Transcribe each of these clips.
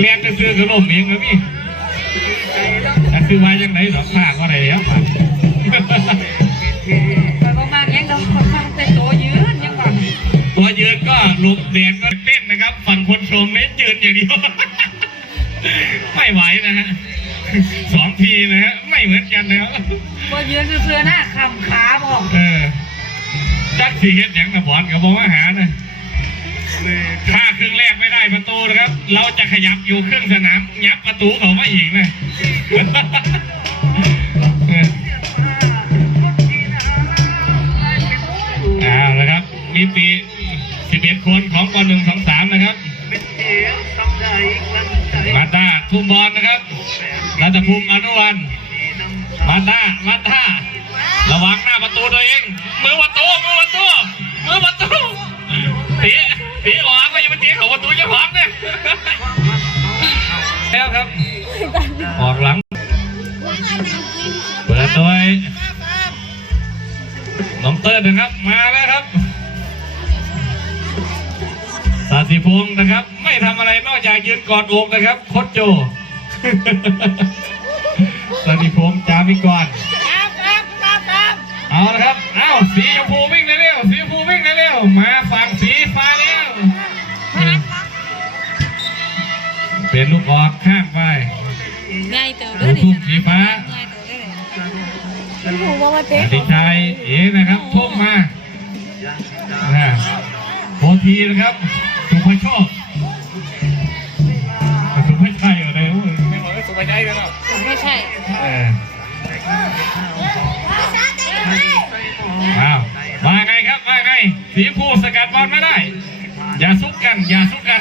เรียนจะซื้อกระลมเองนะพี่แต่คือมาจังไหนสองภาคว่าอะไรแล้วครับแต่ประมาณยังดอกประมาณเป็นตัวยืนยังว่าตัวยืนก็หลบแดดก็เต้นนะครับ ฝั่งคนชมเน้นยืนอย่างเดียวไม่ไหวนะฮะสองทีนะฮะไม่เหมือนกันนะครับตัวยืนเสื้อๆหน้าคำขาบอกเออจักสีเฮ็ดอย่างกับบอลกับบอกว่าหานะ ถ้าครึ่งแรกไม่ได้ประตูนะครับ เราจะขยับอยู่ครึ่งสนามยับประตูเขามาอีกนะเอาละครับมีปี11คนของปหนึ่งสองสามนะครับมาตาทุ่มบอลนะครับรัตภูมิอนุวันมาตามาตาระวังหน้าประตูตัวเองมือประตูมือประตูมือประตูตี ตีออกก็ยังไม่ตีของประตูเจะพังเนี่ยแล้วครับออกหลังเปิดโดยน้องเติ้ลนะครับมาแล้วครับสาธิพงศ์นะครับ ไม่ทำอะไรนอกจากยืนกอดอกนะครับโคดโจสาธิพงศ์จามิกรเอาละครับ เอาสีชมพูวิ่งเร็วสีชมพูวิ่งเร็วมาฝั่ง เป็นลูกออกข้างไปง่ายเติมเลยลูกสีฟ้าง่ายเติมเลยอธิชัยเอ๋นะครับทุ่มมานะโพธีนะครับสุภโชคสุภชัยอะไรวะไม่บอกว่าสุภชัยไปแล้วไม่ใช่เอออ้าวมาไงครับมาไงสีชมพูสกัดบอลไม่ได้ อย่าซุกกัน อย่าซุกกัน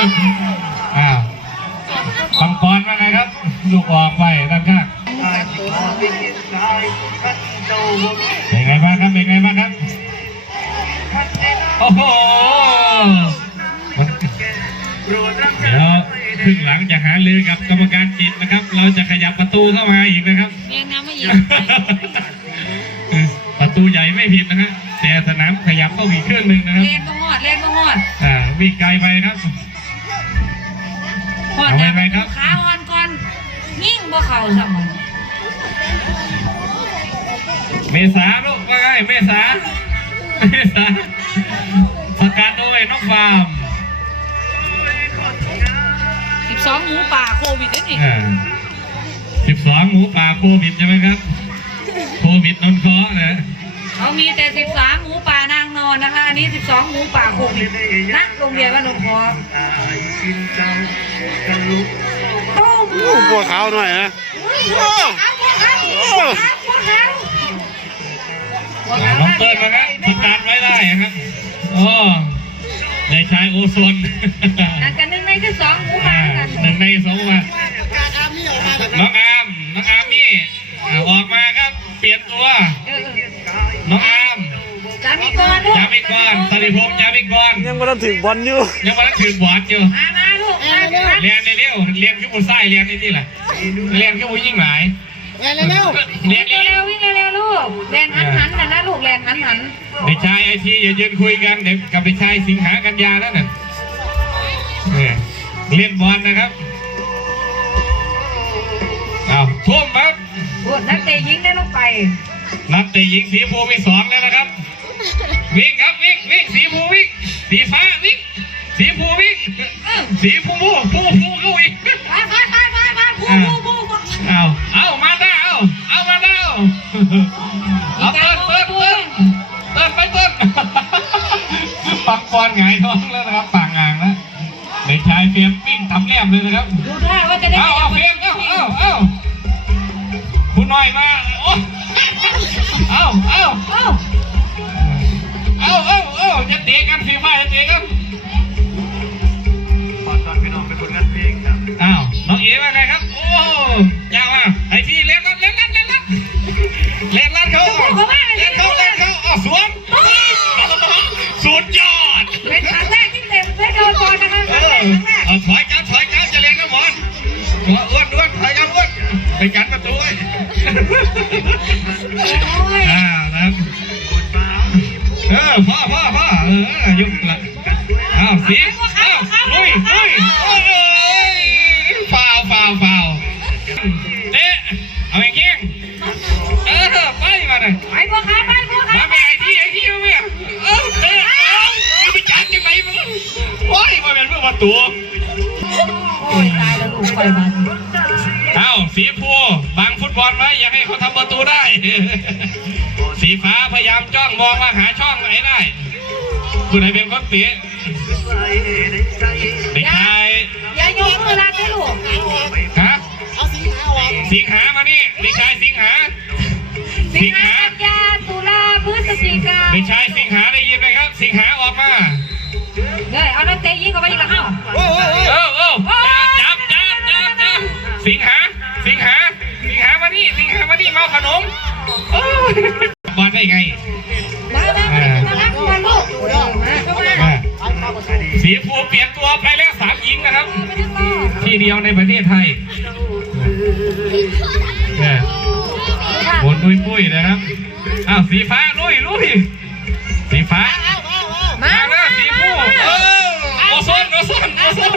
อ้าว ปังปอนมาไงครับ ลูกออกไปด้านข้างเป็นไงบ้างครับเป็นไงบ้างครับ โอ้โหมันเดี๋ยวครึ่งหลังจะหาลือกับกรรมการจิตนะครับ เราจะขยับประตูเข้ามาอีกนะครับเรียงน้ำไม่ยิงประตูใหญ่ไม่ผิดนะฮะแต่สนามขยับเข้าอีกเครื่องหนึ่งนะครับเล่นบ่หอดเล่นบ่หอดอ่าวิ่งไกลไปครับ หอดเอาไว้ไหมครับขาหอนก่อนยิ่งบ่เข่าสมองเมษาลูกว่าไงเมษาเมษาสกัดด้วยน้องฟาร์มสิบสองหมูป่าโควิดนี่อ่าสิบสองหมูป่าโควิดใช่ไหมครับ โควิดนนเคราะห์นะ เขามีแต่สิบสามหมูป่านางนอนนะคะ อันนี้สิบสองหมูป่าโควิดนักโรงเรียนว่านมพอโอ้โอ้บัวขาวหน่อยนะโอ้เอาพวกเขาพวกเขาพวกเขาพวกเขาน้องเติ้ลนะครับสกัดไว้ได้ครับโอ้ในชายโอโซนนั่นกันหนึ่งในที่สองหมูป่าอ่ากันหนึ่งในสองมาน้องอามน้องอามนี่อ่าออกมา น้องอามจามิกรลูกยามิกรสริพงษ์ยามิกรยังไม่ต้องถึงบอลอยู่ ยังมาถือบอดอยู่ มามาลูกมามาเรียนเร็วๆเรียนขึ้นบนไส้เรียนนี่ที่แหละเรียนขึ้นบนยิ่งหลายเรียนวิ่งเร็วเร็ววิ่งเร็วลูกแลนหันหันนะนะลูกแลนหันหันเด็กชายไอทีอย่ายืนคุยกันเด็กกับเด็กชายสิงหากันยาแล้วน่ะเนี่ยเล่นบอลนะครับเอาทุ่มครับโอ้นักเตะยิงได้ลงไป นักเตะหญิงสีภูมีสองแล้วนะครับ วิ่งครับวิ่งวิ่งสีภูวิ่งสีฟ้าวิ่งสีภูวิ่งเออสีภูภูภูภูเข้าอีกไปไปไปไปไปผู้ผู้ผู้ผู้เอาเอามาได้เอาเอามาได้เอาเอาเติ้ลเติ้ลเติ้ลเติ้ลไปเติ้ลปักบอลหงายท้องแล้วนะครับปากอ่างแล้วเด็กชายเฟียมวิ่งทำแนมเลยนะครับดูท่าว่าจะได้เอาเอาเฟียมเอาเอา เอาเอาเอ้าเอาเอาเอาจะเตะกันฟีฟ่าจะเตะกันอ้าวน้องเอ๋ว่าไงครับ โอ้ยาวอะไอที่เล่นนัดเล่นนัดเล่นนัดเล่นนัดเขาเล่นเขาเล่นเขาเอาวสวมสุดยอดเป็นครั้งแรกที่เต็มได้โดนบอลนะคะคเอรั้งแรกครั้งแรกเอาถอย คุณไหนเป็นคนเตะเด็กชายอย่ายกมือลาได้ลูกฮะสิงหามานี่เด็กชายสิงหา สิงหากันยาตุลาพฤศจิกาเด็กชายสิงหาได้ยินไหมครับ สิงหาออกมาเฮ้ยเอานักเตะยิงเข้าไปอีกแล้วเอ้าเออเออจับจับจับจับสิงหา สิงหา สิงหามานี่สิงหามานี่เมาขนมโอ้ยบอลได้ไง สีฟูเปลี่ยนตัวไปแล้วสามหญิงนะครับไม่ได้ต่อที่เดียวในประเทศไทยเนี่ยบนดุยปุ้ยนะครับ อ้าวสีฟ้าลุยลุยสีฟ้า มามาแล้วสีฟูเออโอโซนโอโซนโอโซน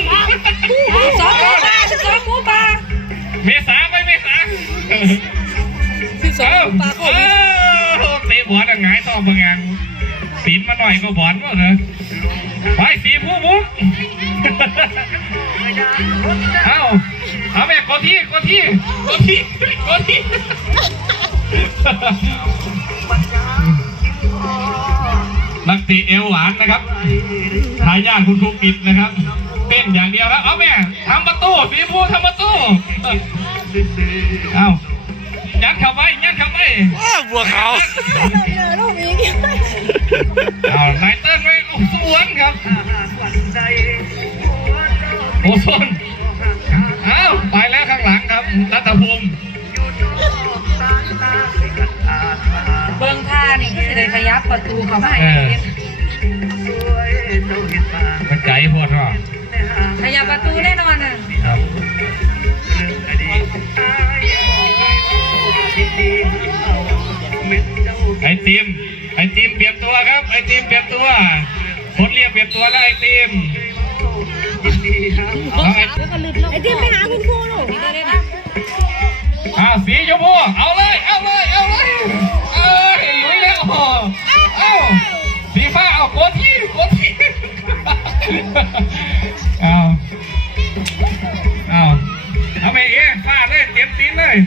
สองหมูป่าสิบสองหมูป่าเมษาไปเมษาสิบสองหมูป่าโคเอวิดอเตะบอลอะหงายต่อบางอย่าง ตีนมาหน่อยก็บอลวะเหรอไปสีฟูบุกเอาเอาแม่กดที่กดที่กดที่กดที่นักเตะเอวหวานนะครับทายาทคุณครูกิจนะครับ เต้นอย่างเดียวแล้วเอาแม่ทำประตูสีฟูทำประตูเอา ยัดเข้าไปยัดเข้าไปอ้าวบัวขาวเอานายเติ้ลไว้โอ้สวนครับโอ้สนเอาไปแล้วข้างหลังครับรัตภูมิเบิ้งท่านี่ก็จะได้ขยับประตูเขามาให้เออมันไกลพวดหรอขยับประตูแน่นอนน่ะ ติมไอติมเปลี่ยนตัวครับไอติมเปลี่ยนตัวคนเรียกเปลี่ยนตัวแล้วไอติมเอาไอไอ้ที่ไปหาคุณครูลูกนี่ก็ได้น่ะเอาสีชมพูเอาเลยเอาเลยเอาเลยเออเห็นลุยแล้วเอาสีฟ้าเอาโกดที่โกดที่เอาเอาเอาไปเอ๊ะฟาดเลยเต็มตีนเลย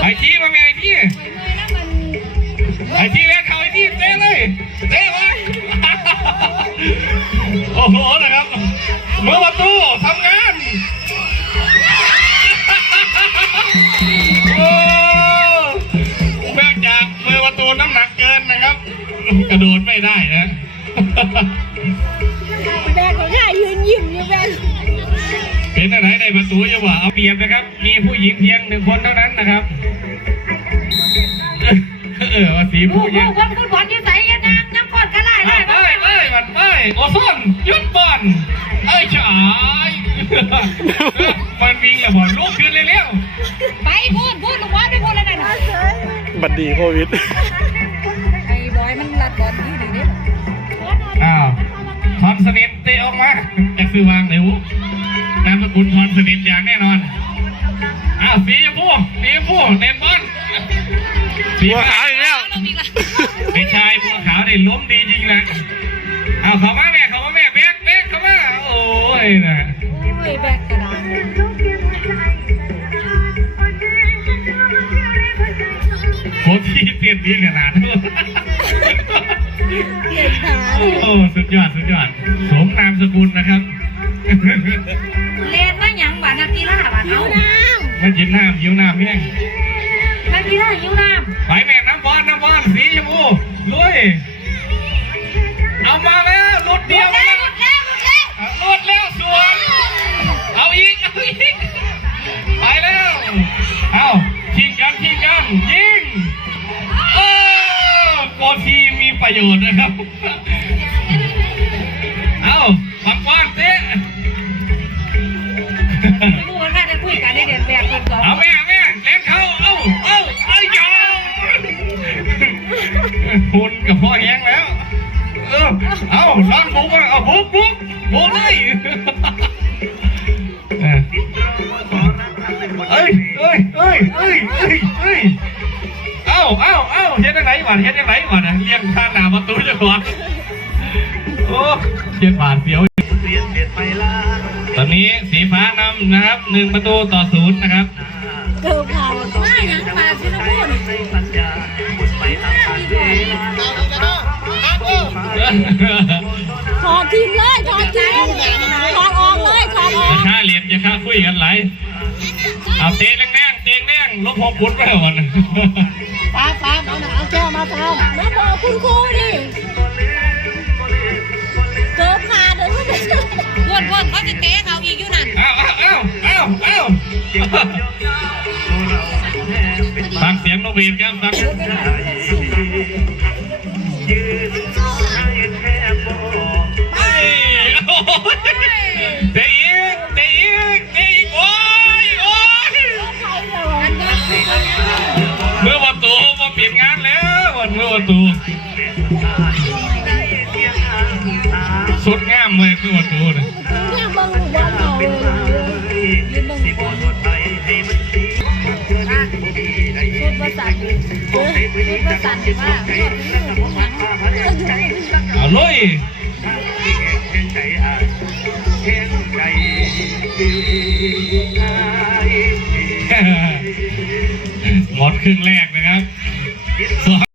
ไอที่มาแม่ไอที่ไอ้ที่แรกเขาไอ้ที่เต้เลยเต้ไว้โอ้โหนะครับ เมื่อประตูทำงานโอ้เนื่องจากมือประตูน้ำหนักเกินนะครับ กระโดดไม่ได้นะแบกของข้ายืนยิ้มอยู่แบกเป็นอะไรในประตูจะว่าเอาเปรียบนะครับ มีผู้หญิงเพียงหนึ่งคนเท่า เออว่าสีลูผู้กหญิลูงกวันคุณบอลที่ใส่ยันนางยังกดกันไล่ไปไล่ไปไปมันไปโอซอนหยุดบอลไอ้ฉายมันวิ่งแล้วบอลลุกขึ้นเลยเร็วไปพูดพูดลูกบอลไม่พูดแล้วนั่นน่ะบัดดีโควิด ไอ้บอยมันรัดบอลที่ดีนี่อ้าวทอนสนิทเตะออกมาจะซื้อวางเร็วนามสกุลทอนสนิทอย่างแน่นอนอ้าวสีชมพูสีชมพูเน้นบอล สีบัวฟ้าขาวอีกแล้วเป็นชายบัวขาวได้ล้มดีจริงนะเอาเข้ามาแม่เข้ามาแม่เบกเบกเข้ามาโอ้ยนะโอ้ยแบกกระดานโคตรที่เปลี่ยนดีขนาดนั้นเก่งขาโอ้สุดยอดสุดยอดสมนามสกุลนะครับเรียนมาหยังบานักกีฬาบาดเอาน้มันยินน้ำยิวน้ำเนี่ ยนักกีฬายิ้วน้ไปแม่น้ำบอลน้ำบอลสีชมพูลุยเอามาแล้วหลุดเดียวแล้แล้ววแล้วแล้วหลุดแล้วสวนเอาอีกเอาอีกไปแล้วเอาทิ้งกันทิ้งกันยิงโอ้โกทีมีประโยชน์นะครับ น้าประตูจะก่อนเจ็ดบาทเสียวอยู่ตอนนี้สีฟ้านำนะครับหนึ่งประตูต่อศูนย์นะครับเกือบผ่านมาหยังปากที่เราพูดถอดทีมเลยถอดทีมถอดออกเลยถอดอออย่ากฆ่าเหรียญอย่าฆ่าคุยกันไหลายเอาเตะแรงๆเตะแรงลบหกพุทธไปก่อน ตามตามเอาหนังเอาแก้วมาตามมาบอกคุณครูดิเกือบขาดเลยไม่ใช่วนวนเขาจะเตะเขาอีกอยู่นั่น อ้าวอ้าวอ้าวอ้าวฟังเสียงนกหวีดครับฟัง ชุดประสันมากชอบที่หนูหนังเอาลุยหมดครึ่งแล้ว